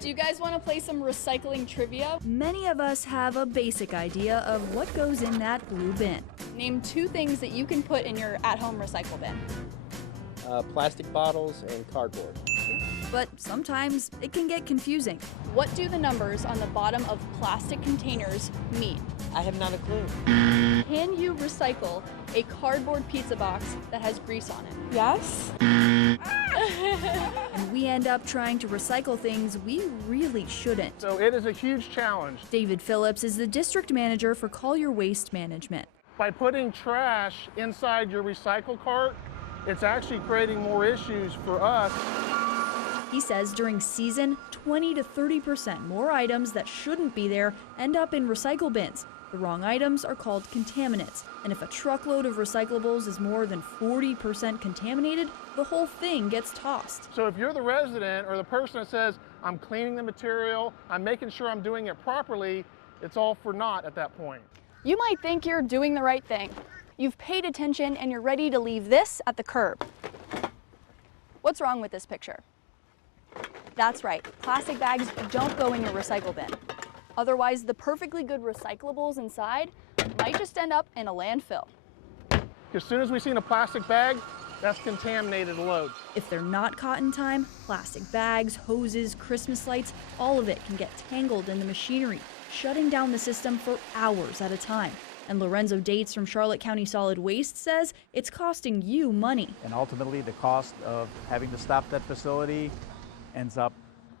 Do you guys want to play some recycling trivia? Many of us have a basic idea of what goes in that blue bin. Name 2 things that you can put in your at-home recycle bin. Plastic bottles and cardboard. But sometimes it can get confusing. What do the numbers on the bottom of plastic containers mean? I have not a clue. Can you recycle a cardboard pizza box that has grease on it? Yes. And we end up trying to recycle things we really shouldn't. So it is a huge challenge. David Phillips is the district manager for Collier Waste Management. By putting trash inside your recycle cart, it's actually creating more issues for us. He says during season, 20 to 30% more items that shouldn't be there end up in recycle bins. The wrong items are called contaminants, and if a truckload of recyclables is more than 40% contaminated, the whole thing gets tossed. So if you're the resident or the person that says, I'm cleaning the material, I'm making sure I'm doing it properly, it's all for naught at that point. You might think you're doing the right thing. You've paid attention and you're ready to leave this at the curb. What's wrong with this picture? That's right, plastic bags don't go in your recycle bin. Otherwise, the perfectly good recyclables inside might just end up in a landfill. As soon as we see a plastic bag, that's contaminated load. If they're not caught in time, plastic bags, hoses, Christmas lights, all of it can get tangled in the machinery, shutting down the system for hours at a time. And Lorenzo Dates from Charlotte County Solid Waste says it's costing you money. And ultimately, the cost of having to stop that facility ends up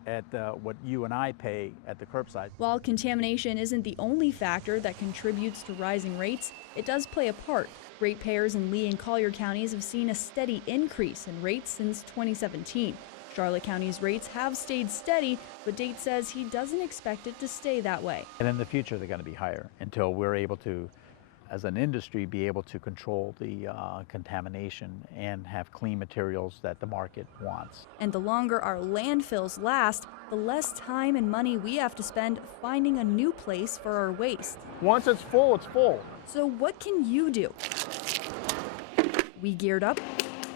at what you and I pay at the curbside. While contamination isn't the only factor that contributes to rising rates, it does play a part. Ratepayers in Lee and Collier counties have seen a steady increase in rates since 2017. Charlotte County's rates have stayed steady, but Date says he doesn't expect it to stay that way. And in the future, they're going to be higher until we're able to, as an industry, be able to control the contamination and have clean materials that the market wants. And the longer our landfills last, the less time and money we have to spend finding a new place for our waste. Once it's full, it's full. So what can you do? We geared up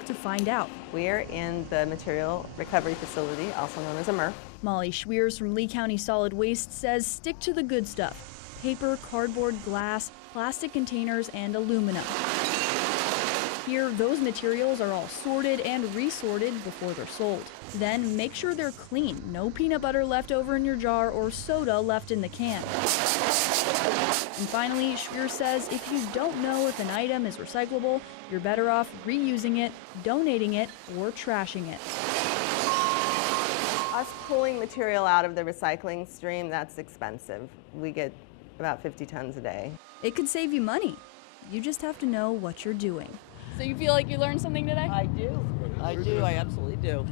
to find out. We're in the material recovery facility, also known as a MRF. Molly Schweers from Lee County Solid Waste says stick to the good stuff: paper, cardboard, glass, plastic containers, and aluminum. Here, those materials are all sorted and resorted before they're sold. Then make sure they're clean. No peanut butter left over in your jar or soda left in the can. And finally, Schweer says if you don't know if an item is recyclable, you're better off reusing it, donating it, or trashing it. Us pulling material out of the recycling stream, that's expensive. We get about 50 tons a day. It could save you money. You just have to know what you're doing. So you feel like you learned something today? I do. I absolutely do.